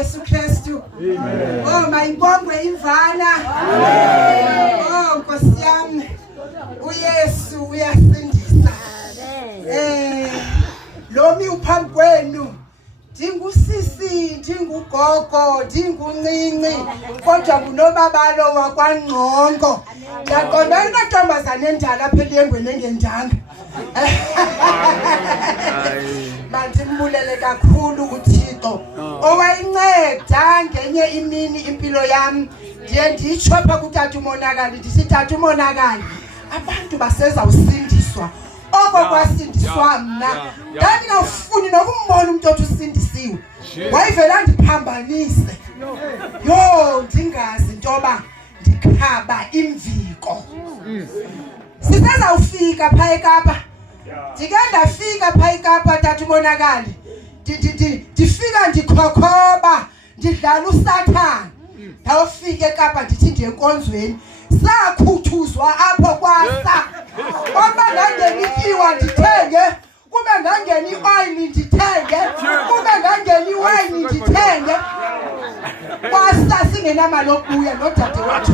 Yesu Kristu. Oh, mayibongwe imvana. Oh, Nkosi yami. uYesu uyasindisa. Lomi uphambi kwenu. Ndingusisi, ndingugogo, ndinguncinci, kodwa kunobabalo wakwaNgqongo. Ndiyaqonda intombazane endala apha elengweni engendanga. Mandimbulele kakhulu uThixo owayinceda ngenye imini impilo yami. Ndiye nditsho apha kuTata uMonakali, ndithi Tata uMonakali, abantu basezawusindiswa. Oko kwasindiswa mna ndandingafuni nokumbona umuntu othi usindisiwe. Wayivela ndiphambanise. Yo, ndingazi intoba ndikhaba imviko. Sisezawufika phaa eKapa. Ndike ndafika phaa eKapa Tata uMonakali. Ndifika ndikhokhoba, ndidlala uSathane. Ndawufika eKapa ndithi ndiye enkonzweni. Sakhuthuzwa apho kwasa. Kwaba ngangena ityiwa ndithenge, kube ngangena ioyili ndithenge, kube ngangena iwayini ndithenge. Kwasa singenamali yokubuya nodade wethu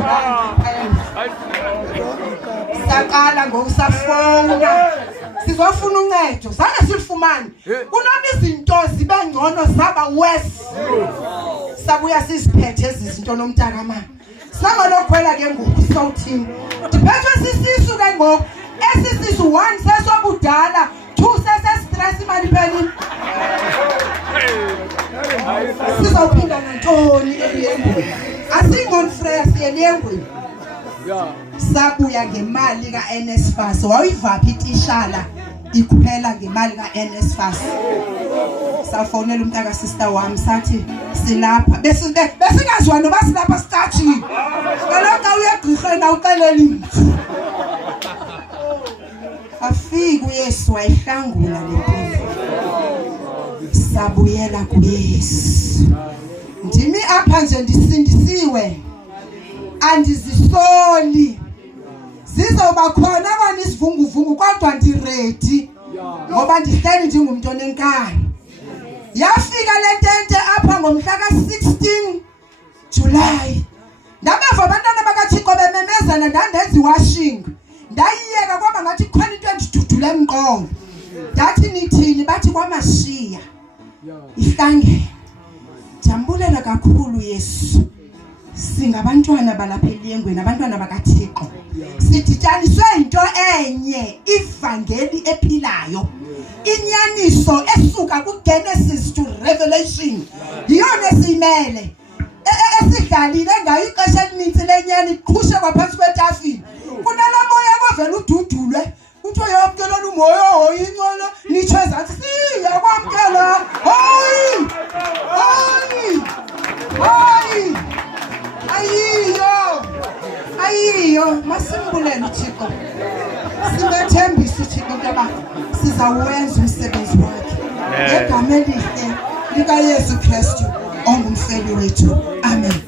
saqala ngokusafowuna sizofuna uncedo, zange silifumane. Kunoma izinto zibe ngcono zaba worse, sabuya siziphethe ezi zinto nomntakamama. Sangalokhwela ke ngoku isawuthini. Ndiphethwe sisisu ke ngoku. Esisisu 1 sesobudala, 2 sesestress imali phelile. Sizawuphinda nantoni eliyengweni? Asingonfreya siyelengweni. Sabuya ngemali kaNSFAS. Wayivaphi itishala ikhwela ngemali kaNSFAS. Safonela umntaka sister wami sathi silapha besingazwa noba silapha sicatshile. Kaloku uyegqirheni awuxeleli. Afika uYesu wayihlangula lempilo. Sabuyela kuYesu. Ndimi apha nje ndisindisiwe. Andizisoli. Zizoba khona abani isivunguvungu kodwa ndiready. ngoba ndihleli njengomntu onenkani. Yafika le tente apha ngomhla ka-16 July. Ndabeva abantwana bakaThixo bememezana ndandenza iwashing. Ndayiyeka kwaba ngathi khona into endidudule emqolo. Ndathi nithini bathi kwaMashiya. Ihlangene. Jambulela kakhulu Yesu. Singabantwana balapha eliyengweni, abantwana bakaThixo. Sidityaniswe into enye, ivangeli ephilayo. Inyaniso esuka kuGenesis to Revelation. Yiyona esimele. Esidlalile ngayo ixesha elininzi lenyani iqhushe kwaphansi kwetafile. Kunala moya kovela ududulwe. Kuthiwa yamkela lo moya hoyincona nitsho ezantsi siyakwamkela. Hoyi! Hoyi! Hoyi! Ayiyo, masimbulele uThixo. Singathembisa uThixo ngoba sizawuwenza umsebenzi wakhe. Ngegama elihle likaYesu Kristu ongumfeli wethu. Amen.